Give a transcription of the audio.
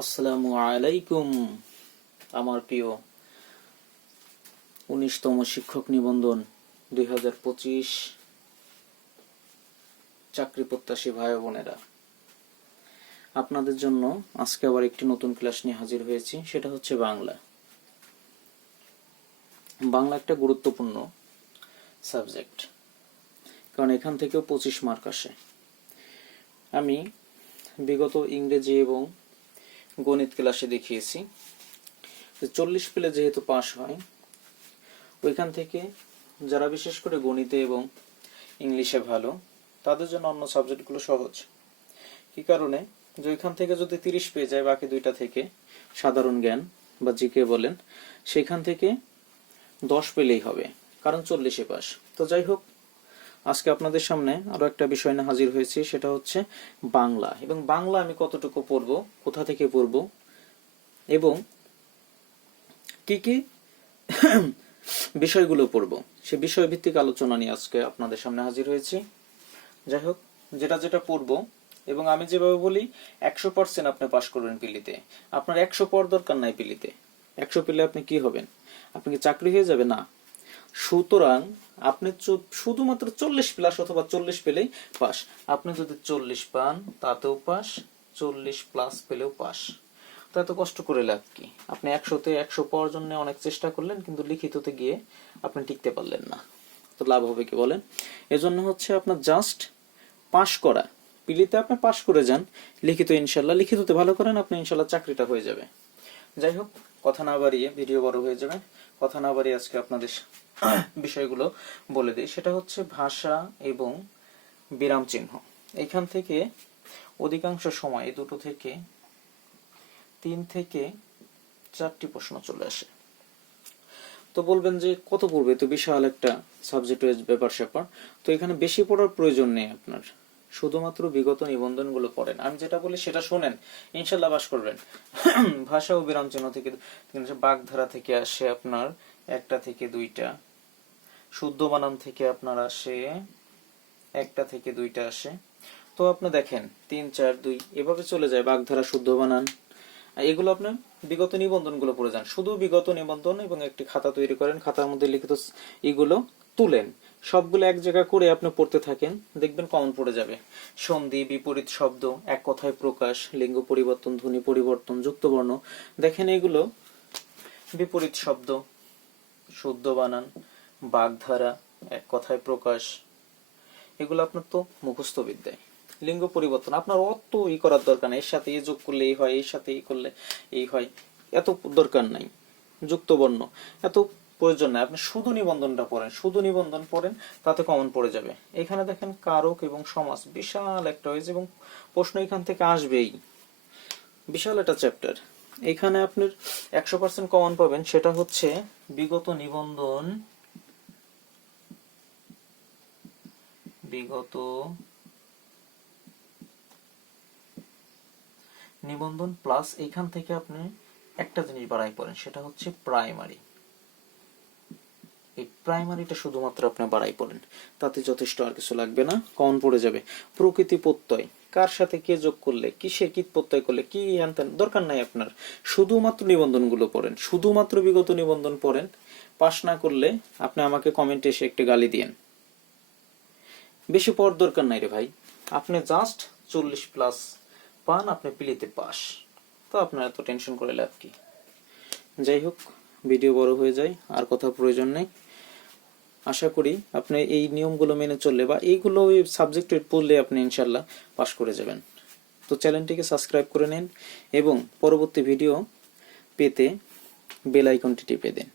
আসসালামু আলাইকুম আমার প্রিয় 19তম শিক্ষক নিবন্ধন 2025 চাকরি প্রত্যাশী ভাই বোনেরা, আপনাদের জন্য আজকে আবার একটি নতুন ক্লাস নিয়ে হাজির হয়েছি। সেটা হচ্ছে বাংলা। বাংলা একটা গুরুত্বপূর্ণ সাবজেক্ট, কারণ এখান থেকেও 25 মার্ক আসে। আমি বিগত ইংরেজি এবং গণিত ক্লাসে দেখিয়েছি 40 পেলে যেহেতু পাস হয়, ওইখান থেকে যারা বিশেষ করে গণিতে এবং ইংলিশে ভালো, তাদের জন্য অন্য সাবজেক্টগুলো সহজ। কি কারণে? যে ওইখান থেকে যদি 30 পেয়ে যায়, বাকি দুইটা থেকে সাধারণ জ্ঞান বা জিকে বলেন, সেখান থেকে 10 পেলেই হবে, কারণ 40-এ পাস। তো যাই হোক, আজকে আপনাদের সামনে আরো একটা বিষয় নিয়ে হাজির হয়েছি, সেটা হচ্ছে বাংলা। এবং বাংলা আমি কতটুকু পড়বো, কোথা থেকে পড়বো এবং কি কি বিষয়গুলো পড়বো, সে বিষয় ভিত্তিক আলোচনা নিয়ে আজকে আপনাদের সামনে হাজির হয়েছি। যাই হোক, যেটা যেটা পড়বো, এবং আমি যেভাবে বলি 100% আপনি পাস করবেন পিলিতে। আপনার 100 পড়ার দরকার নাই পিলিতে। 100 পেলে আপনি কি হবেন? আপনি কি চাকরি হয়ে যাবে? না। সুতরাং আপনি শুধুমাত্র 40 প্লাস অথবা 40 পেলেই পাস। আপনি যদি 40 পান তাতেও পাস, 40 প্লাস পেলেও পাস। তো এত কষ্ট করে লাভ কি? আপনি 100-তে 100 পাওয়ার জন্য অনেক চেষ্টা করলেন, কিন্তু লিখিততে গিয়ে আপনি টিকতে পারলেন না। তো লাভ হবে কি বলেন? এজন্য হচ্ছে আপনার জাস্ট পাস করা। পিলিতে আপনি পাস করে যান, লিখিত ইনশাল্লাহ, লিখিততে ভালো করেন, আপনি ইনশাল্লাহ চাকরিটা হয়ে যাবে। যাই হোক, কথা না বাড়িয়ে, ভিডিও বড় হয়ে যাবে, কথা না বাড়িয়ে আজকে আপনাদের বিষয়গুলো বলে দিই। সেটা হচ্ছে ভাষা এবং বিরাম চিহ্ন। এইখান থেকে অধিকাংশ সময় এই দুটো থেকে 3 থেকে 4টি প্রশ্ন চলে আসে। তো বলবেন যে কত পড়বে, তো বিশাল একটা সাবজেক্টের ব্যাপার স্যাপার। তো এখানে বেশি পড়ার প্রয়োজন নেই আপনার, শুধুমাত্র বিগত নিবন্ধনগুলো পড়েন। আমি যেটা বলি সেটা শোনেন, ইনশাল্লাহ পাস করবেন। ভাষা ও বিরাম চিহ্ন থেকে বাগধারা থেকে আসে আপনার 1টা থেকে 2টা, শুদ্ধ বানান থেকে আপনার আসে 1টা থেকে 2টা আসে। তো আপনি দেখেন 3, 4, 2 এভাবে চলে যায়, বাগধারা, শুদ্ধ বানান, এগুলো আপনি বিগত নিবন্ধন গুলো পড়ে যান। শুধু বিগত নিবন্ধন এবং একটি খাতা তৈরি করেন, খাতার মধ্যে লিখিত এগুলো তুলেন, সবগুলো এক জায়গা করে আপনি পড়তে থাকেন, দেখবেন কমন পড়ে যাবে। সন্ধি, বিপরীত শব্দ, এক কথায় প্রকাশ, লিঙ্গ পরিবর্তন, ধ্বনি পরিবর্তন, যুক্ত বর্ণ, দেখেন এগুলো বিপরীত শব্দ, শুদ্ধ বানান, বাগধারা, এক কথায় প্রকাশ, এগুলো আপনার তো মুখস্থ বিদ্যায়। লিঙ্গ পরিবর্তন আপনার অত করার দরকার নেই, এর সাথে এই যোগ করলে এই হয়, এর সাথে এই করলে এই হয়, এত দরকার নাই। যুক্ত বর্ণ এত প্রয়োজন নাই, আপনি শুধু নিবন্ধনটা পড়েন, শুধু নিবন্ধন পড়েন, তাতে কমন পড়ে যাবে। এখানে দেখেন কারক এবং সমাস, বিশাল একটা হয়েছে এবং প্রশ্ন এখান থেকে আসবেই, বিশাল একটা চ্যাপ্টার। এখানে আপনার 100% কমন পাবেন, সেটা হচ্ছে বিগত নিবন্ধন, বিগত নিবন্ধন প্লাস এখান থেকে আপনি একটা জিনিস বাড়াই পড়েন, সেটা হচ্ছে প্রাইমারি। এই প্রাইমারিটা শুধুমাত্র আপনি বাড়াই পড়েন, তাতে যথেষ্ট, আর কিছু লাগবে না, কমন পড়ে যাবে। প্রকৃতি প্রত্যয়, কার সাথে কে যোগ করলে, কিসে কি প্রত্যয় করলে কি আনতেন, দরকার নাই আপনার। শুধুমাত্র নিবন্ধনগুলো পড়েন, শুধুমাত্র বিগত নিবন্ধন পড়েন। পাস না করলে আপনি আমাকে কমেন্টে এসে একটি গালি দিয়েন। বেশি পড়ার দরকার নাই রে ভাই, আপনি জাস্ট 40 প্লাস পান, আপনি পিলিতে পাস। তো আপনার এত টেনশন করে লাভ কি? যাই হোক, ভিডিও বড় হয়ে যায়, আর কথা প্রয়োজন নেই। আশা করি আপনি এই নিয়মগুলো মেনে চললে বা এইগুলো সাবজেক্ট পড়লে আপনি ইনশাল্লাহ পাস করে যাবেন। তো চ্যানেলটিকে সাবস্ক্রাইব করে নিন এবং পরবর্তী ভিডিও পেতে বেল আইকনটি টিপে দিন।